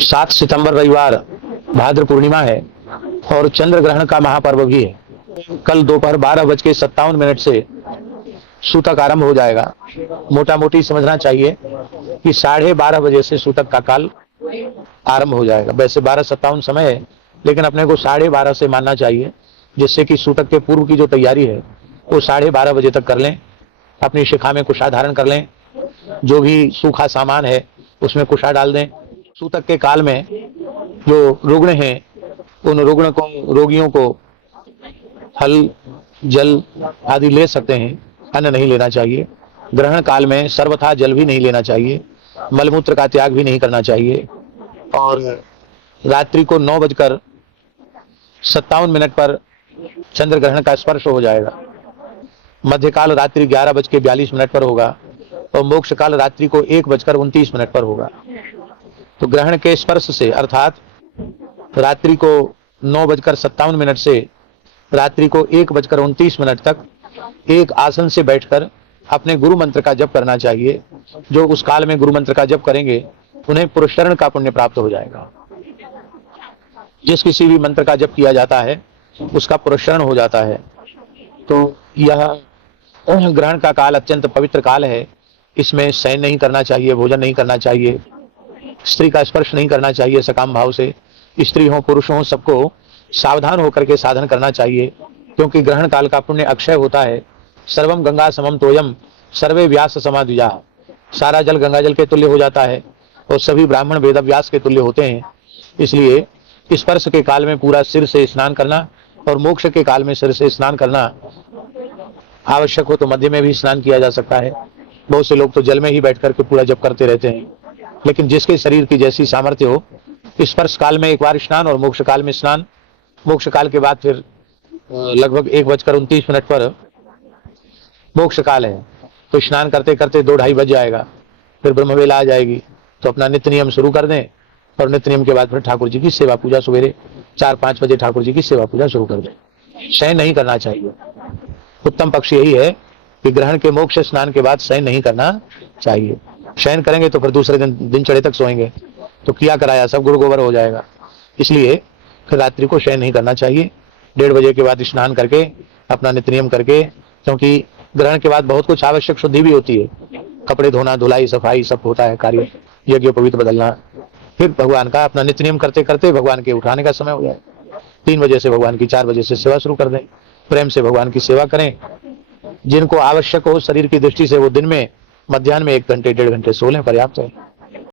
7 सितंबर रविवार भाद्र पूर्णिमा है और चंद्र ग्रहण का महापर्व भी है। कल दोपहर 12:57 से सूतक आरंभ हो जाएगा। मोटा मोटी समझना चाहिए कि 12:30 बजे से सूतक का काल आरंभ हो जाएगा। वैसे 12:57 समय है, लेकिन अपने को 12:30 से मानना चाहिए, जिससे कि सूतक के पूर्व की जो तैयारी है वो 12:30 बजे तक कर लें। अपनी शिखा में कुशा धारण कर लें, जो भी सूखा सामान है उसमें कुशा डाल दें। सूतक के काल में जो रुग्ण हैं उन रोगियों को फल जल आदि ले सकते हैं, अन्न नहीं लेना चाहिए। ग्रहण काल में सर्वथा जल भी नहीं लेना चाहिए, मलमूत्र का त्याग भी नहीं करना चाहिए। और रात्रि को 9:57 पर चंद्र ग्रहण का स्पर्श हो जाएगा। मध्यकाल रात्रि 11:42 पर होगा और मोक्ष काल रात्रि को 1:29 पर होगा। तो ग्रहण के स्पर्श से अर्थात रात्रि को 9:57 से रात्रि को 1:29 तक एक आसन से बैठकर अपने गुरु मंत्र का जप करना चाहिए। जो उस काल में गुरु मंत्र का जप करेंगे उन्हें पुरस्चरण का पुण्य प्राप्त हो जाएगा। जिस किसी भी मंत्र का जप किया जाता है उसका पुरस्चरण हो जाता है। तो यह ग्रहण का काल अत्यंत पवित्र काल है। इसमें शयन नहीं करना चाहिए, भोजन नहीं करना चाहिए, स्त्री का स्पर्श नहीं करना चाहिए सकाम भाव से। स्त्री हो पुरुष हो सबको सावधान होकर के साधन करना चाहिए, क्योंकि ग्रहण काल का पुण्य अक्षय होता है। सर्वम गंगा समम तोयम सर्वे व्यास समाद्विजा। सारा जल गंगा जल के तुल्य हो जाता है और सभी ब्राह्मण वेद व्यास के तुल्य होते हैं। इसलिए स्पर्श के काल में पूरा सिर से स्नान करना और मोक्ष के काल में सिर से स्नान करना आवश्यक हो तो मध्य में भी स्नान किया जा सकता है। बहुत से लोग तो जल में ही बैठ करके पूरा जप करते रहते हैं, लेकिन जिसके शरीर की जैसी सामर्थ्य हो, स्पर्श काल में एक बार स्नान और मोक्ष काल में स्नान। मोक्ष काल के बाद फिर लगभग 1:29 पर मोक्ष काल है, तो स्नान करते करते 2-2:30 बज जाएगा। फिर ब्रह्मवेला आ जाएगी, तो अपना नित्य नियम शुरू कर दें और नित्य नियम के बाद फिर ठाकुर जी की सेवा पूजा सवेरे 4-5 बजे ठाकुर जी की सेवा पूजा शुरू कर दें। शयन नहीं करना चाहिए। उत्तम पक्ष यही है कि ग्रहण के मोक्ष स्नान के बाद शयन नहीं करना चाहिए। शयन करेंगे तो फिर दूसरे दिन चढ़े तक सोएंगे तो किया कराया सब गुरु गोबर हो जाएगा। इसलिए फिर रात्रि को शयन नहीं करना चाहिए। 1:30 बजे के बाद स्नान करके अपना नित्य नियम करके, क्योंकि ग्रहण के बाद बहुत कुछ आवश्यक शुद्धि भी होती है। कपड़े धोना, धुलाई, सफाई सब होता है कार्य, यज्ञ पवित्र बदलना। फिर भगवान का अपना नित्य नियम करते करते भगवान के उठाने का समय हो जाए। 3 बजे से भगवान की 4 बजे से सेवा शुरू कर दें। प्रेम से भगवान की सेवा करें। जिनको आवश्यक हो शरीर की दृष्टि से वो दिन में मध्याह्न में 1 घंटे 1.5 घंटे सो लें, पर्याप्त है।